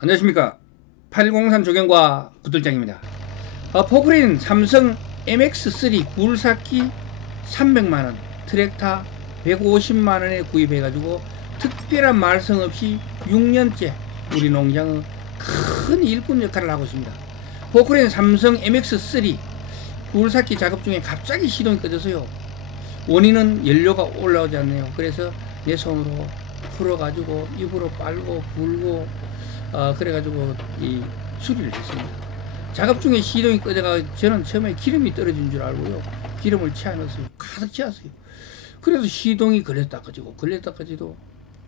안녕하십니까. 803 조경과 구들장입니다. 포크레인 삼성 MX3 굴삭기 300만원, 트랙터 150만원에 구입해가지고 특별한 말썽 없이 6년째 우리 농장의 큰 일꾼 역할을 하고 있습니다. 포크레인 삼성 MX3 굴삭기 작업 중에 갑자기 시동이 꺼져서요. 원인은 연료가 올라오지 않네요. 그래서 내 손으로 풀어가지고 입으로 빨고 불고 그래가지고 이 수리를 했습니다. 작업 중에 시동이 꺼져가 저는 처음에 기름이 떨어진 줄 알고요. 기름을 채워넣었어요. 가득 채웠어요. 그래서 시동이 걸렸다 꺼지고 걸렸다 꺼지도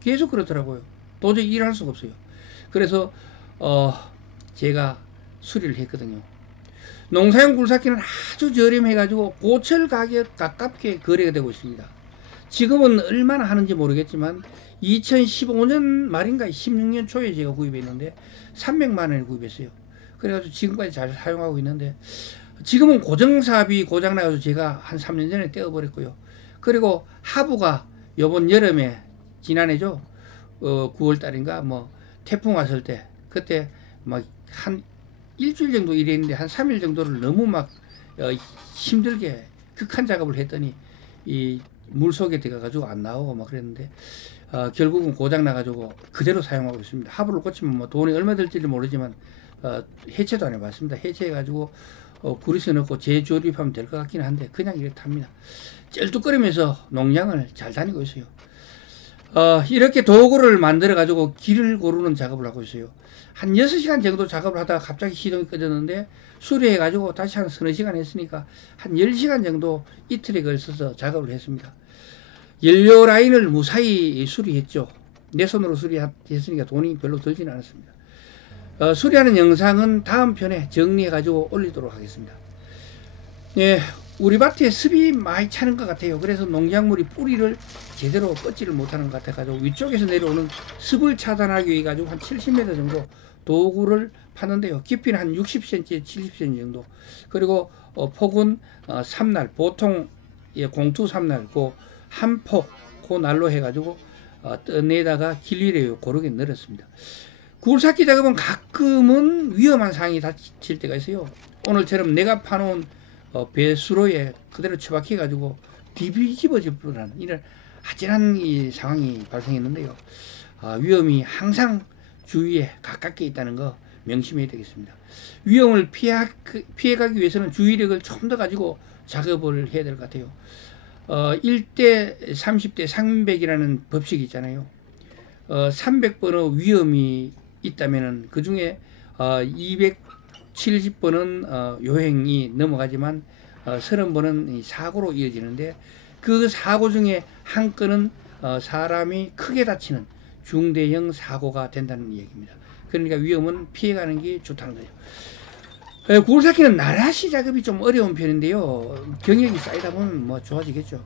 계속 그렇더라고요. 도저히 일할 수가 없어요. 그래서 제가 수리를 했거든요. 농사용 굴삭기는 아주 저렴해가지고 고철 가격 가깝게 거래가 되고 있습니다. 지금은 얼마나 하는지 모르겠지만 2015년 말인가 16년 초에 제가 구입했는데 300만원에 구입했어요. 그래가지고 지금까지 잘 사용하고 있는데, 지금은 고정삽이 고장나가지고 제가 한 3년 전에 떼어버렸고요. 그리고 하부가 요번 여름에, 지난해죠, 9월달인가 뭐 태풍 왔을 때 그때 막 한 일주일 정도 일했는데 한 3일 정도를 너무 막 힘들게 극한 작업을 했더니 이 물속에 들어가가지고 안 나오고 막 그랬는데 결국은 고장 나가지고 그대로 사용하고 있습니다. 하부를 꽂히면 뭐 돈이 얼마 들지를 모르지만 해체도 안 해봤습니다. 해체해가지고 구리스 넣고 재조립하면 될 것 같긴 한데 그냥 이렇게 탑니다. 쩔뚝거리면서 농장을 잘 다니고 있어요. 이렇게 도구를 만들어 가지고 길을 고르는 작업을 하고 있어요. 한 6시간 정도 작업을 하다가 갑자기 시동이 꺼졌는데 수리해 가지고 다시 한 서너 시간 했으니까 한 10시간 정도 이틀에 걸쳐서 작업을 했습니다. 연료 라인을 무사히 수리했죠. 내 손으로 수리했으니까 돈이 별로 들지는 않았습니다. 수리하는 영상은 다음 편에 정리해 가지고 올리도록 하겠습니다. 예, 우리 밭에 습이 많이 차는 것 같아요. 그래서 농작물이 뿌리를 제대로 뻗지를 못하는 것 같아가지고 위쪽에서 내려오는 습을 차단하기 위해 가지고 한 70m 정도 도구를 파는데요. 깊이는 한 60cm, 70cm 정도. 그리고 폭은 3날, 보통 공투 3날, 한 폭, 그 날로 해가지고 떠내다가 길이를 고르게 늘었습니다. 굴삭기 작업은 가끔은 위험한 상황이 닥칠 때가 있어요. 오늘처럼 내가 파놓은 배수로에 그대로 처박혀 가지고 뒤집어질 뻔한 이런 아찔한 이 상황이 발생했는데요. 위험이 항상 주위에 가깝게 있다는 거 명심해야 되겠습니다. 위험을 피해가기 위해서는 주의력을 좀 더 가지고 작업을 해야 될 것 같아요. 1대 30대 300이라는 법칙이 있잖아요. 300번의 위험이 있다면은 그 중에 270번은 요행이 넘어가지만 30번은 사고로 이어지는데, 그 사고 중에 한 건은 사람이 크게 다치는 중대형 사고가 된다는 얘기입니다. 그러니까 위험은 피해가는 게 좋다는 거죠. 굴삭기는 나라시 작업이 좀 어려운 편인데요. 경력이 쌓이다 보면 뭐 좋아지겠죠.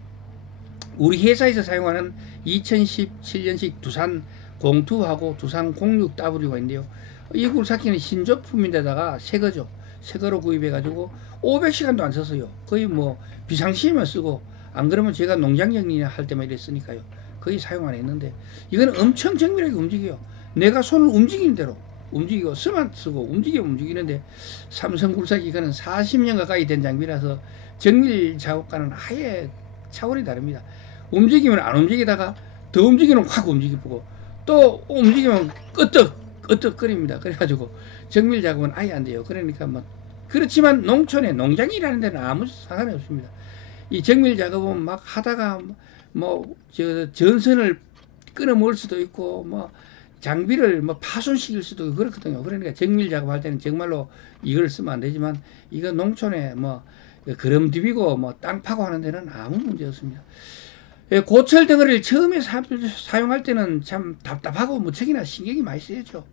우리 회사에서 사용하는 2017년식 두산 02하고 두산 06W가 있는데요. 이 굴삭기는 신제품인데다가 새거죠. 새거로 구입해가지고 500시간도 안 썼어요. 거의 뭐 비상시에만 쓰고, 안 그러면 제가 농장 정리나 할 때만 이랬으니까요. 거의 사용 안 했는데, 이건 엄청 정밀하게 움직여요. 내가 손을 움직이는 대로 움직이고, 쓰면 쓰고 움직이면 움직이는데, 삼성 굴삭기 이거는 40년 가까이 된 장비라서 정밀 작업과는 아예 차원이 다릅니다. 움직이면 안 움직이다가 더 움직이면 확 움직이고, 또 움직이면 끄떡거립니다. 그래가지고 정밀 작업은 아예 안 돼요. 그러니까 뭐, 그렇지만 농촌에 농장이라는 데는 아무 상관이 없습니다. 이 정밀 작업은 막 하다가 뭐 전선을 끊어 먹을 수도 있고, 뭐 장비를 뭐 파손시킬 수도 있고 그렇거든요. 그러니까 정밀 작업할 때는 정말로 이걸 쓰면 안 되지만, 이거 농촌에 뭐 그럼 디비고 뭐 땅 파고 하는 데는 아무 문제 없습니다. 고철 덩어리를 처음에 사용할 때는 참 답답하고 무척이나 신경이 많이 쓰였죠.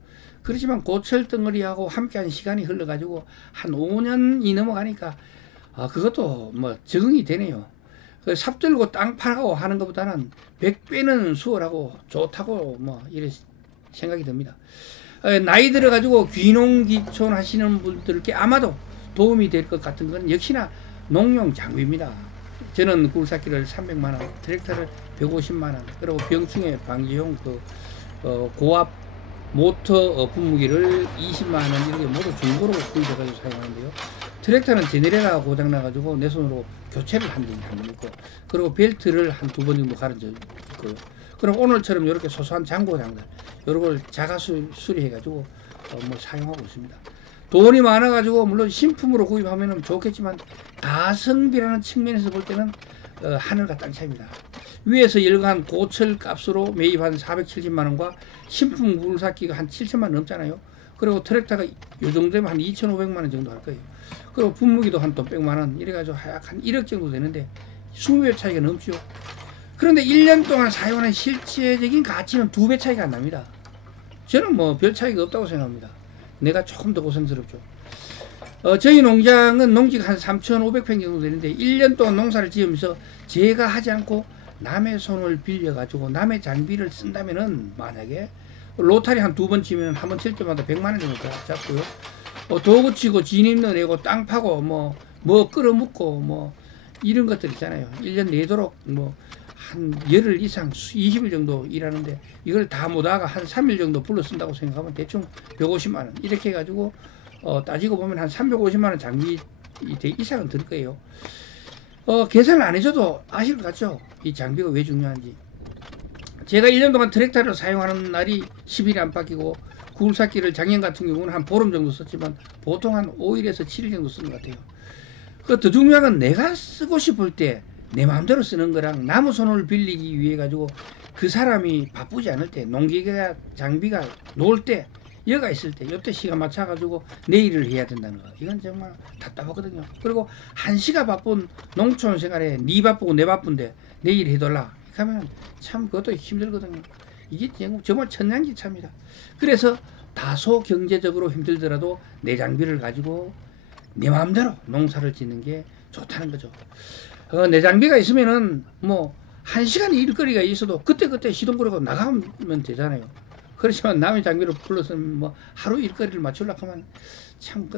그렇지만 고철 덩어리하고 함께한 시간이 흘러가지고 한 5년이 넘어가니까 그것도 뭐 적응이 되네요. 삽 들고 땅 파고 하는 것보다는 100배는 수월하고 좋다고 뭐 이런 생각이 듭니다. 나이 들어가지고 귀농귀촌 하시는 분들께 아마도 도움이 될 것 같은 건 역시나 농용 장비입니다. 저는 굴삭기를 300만원, 트랙터를 150만원, 그리고 병충해 방지용 고압 모터 분무기를 20만원 이렇게 모두 중고로 구입해가지고 사용하는데요. 트랙터는 제네레가 고장나가지고 내 손으로 교체를 한 적이 있고, 그리고 벨트를 한 2번 정도 갈은 적이 있고요. 그럼 오늘처럼 이렇게 소소한 장고장들 이런 걸 자가 수리해가지고 뭐 사용하고 있습니다. 돈이 많아가지고 물론 신품으로 구입하면 좋겠지만 가성비라는 측면에서 볼 때는 하늘과 땅 차이입니다. 위에서 열간 고철 값으로 매입 한 470만원과 신품 굴삭기가 한 7천만원 넘잖아요. 그리고 트랙터가 요 정도 되면 한 2,500만원 정도 할 거예요. 그리고 분무기도 한 돈 100만원 이래가지고 약 한 1억 정도 되는데 20배 차이가 넘죠. 그런데 1년 동안 사용하는 실제적인 가치는 2배 차이가 안 납니다. 저는 뭐 별 차이가 없다고 생각합니다. 내가 조금 더 고생스럽죠. 저희 농장은 농지가 한 3,500평 정도 되는데 1년 동안 농사를 지으면서 제가 하지 않고 남의 손을 빌려 가지고 남의 장비를 쓴다면은, 만약에 로타리 한 2번 치면 한 번 칠 때마다 100만원 정도 잡고요. 도구 치고 진입 넣어내고 땅 파고 뭐 끌어묻고 뭐 이런 것들 있잖아요. 1년 내도록 뭐 한 열흘 이상 20일 정도 일하는데 이걸 다 못하가 한 3일 정도 불러 쓴다고 생각하면 대충 150만원 이렇게 해가지고 따지고 보면 한 350만원 장비 이상은 들 거예요. 계산을 안 해줘도 아실 것 같죠? 이 장비가 왜 중요한지. 제가 1년 동안 트랙터를 사용하는 날이 10일이 안 바뀌고, 굴삭기를 작년 같은 경우는 한 보름 정도 썼지만 보통 한 5일에서 7일 정도 쓰는 것 같아요. 더 중요한 건 내가 쓰고 싶을 때 내 마음대로 쓰는 거랑 남의 손을 빌리기 위해 가지고 그 사람이 바쁘지 않을 때, 농기계가 장비가 놓을 때, 여가 있을 때 이때 시간 맞춰 가지고 내 일을 해야 된다는 거, 이건 정말 답답하거든요. 그리고 한시가 바쁜 농촌 생활에 니 바쁘고 내 바쁜데 내 일 해달라 하면 참 그것도 힘들거든요. 이게 정말 천냥기차입니다. 그래서 다소 경제적으로 힘들더라도 내 장비를 가지고 내 마음대로 농사를 짓는 게 좋다는 거죠. 내 장비가 있으면은 뭐 1시간 일거리가 있어도 그때그때 시동 걸고 나가면 되잖아요. 그렇지만 남의 장비를 불러서 뭐 하루 일거리를 맞추려고 하면 참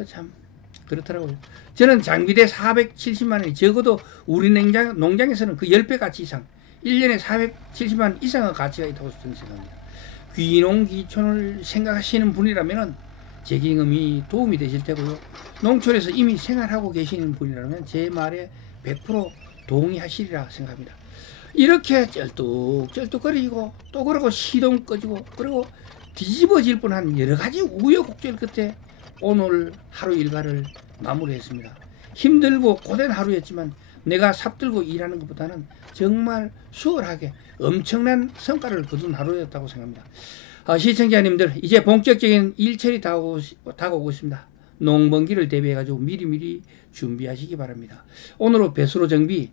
그렇더라고요. 저는 장비대 470만원이 적어도 우리 농장에서는 그 10배 가치 이상, 1년에 470만원 이상의 가치가 있다고 생각합니다. 귀농귀촌을 생각하시는 분이라면 제 경험이 도움이 되실 테고요. 농촌에서 이미 생활하고 계시는 분이라면 제 말에 100% 동의하시리라 생각합니다. 이렇게 쩔뚝쩔뚝거리고 또 그러고 시동 꺼지고 그리고 뒤집어질 뻔한 여러가지 우여곡절 끝에 오늘 하루 일과를 마무리했습니다. 힘들고 고된 하루였지만 내가 삽들고 일하는 것보다는 정말 수월하게 엄청난 성과를 거둔 하루였다고 생각합니다. 시청자님들, 이제 본격적인 일처리 다가오고 있습니다. 농번기를 대비해 가지고 미리미리 준비하시기 바랍니다. 오늘은 배수로 정비,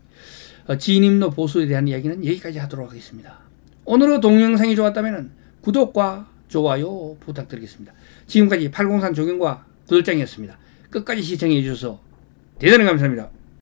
진입로 보수에 대한 이야기는 여기까지 하도록 하겠습니다. 오늘의 동영상이 좋았다면 구독과 좋아요 부탁드리겠습니다. 지금까지 803 조경과 구들장이었습니다. 끝까지 시청해 주셔서 대단히 감사합니다.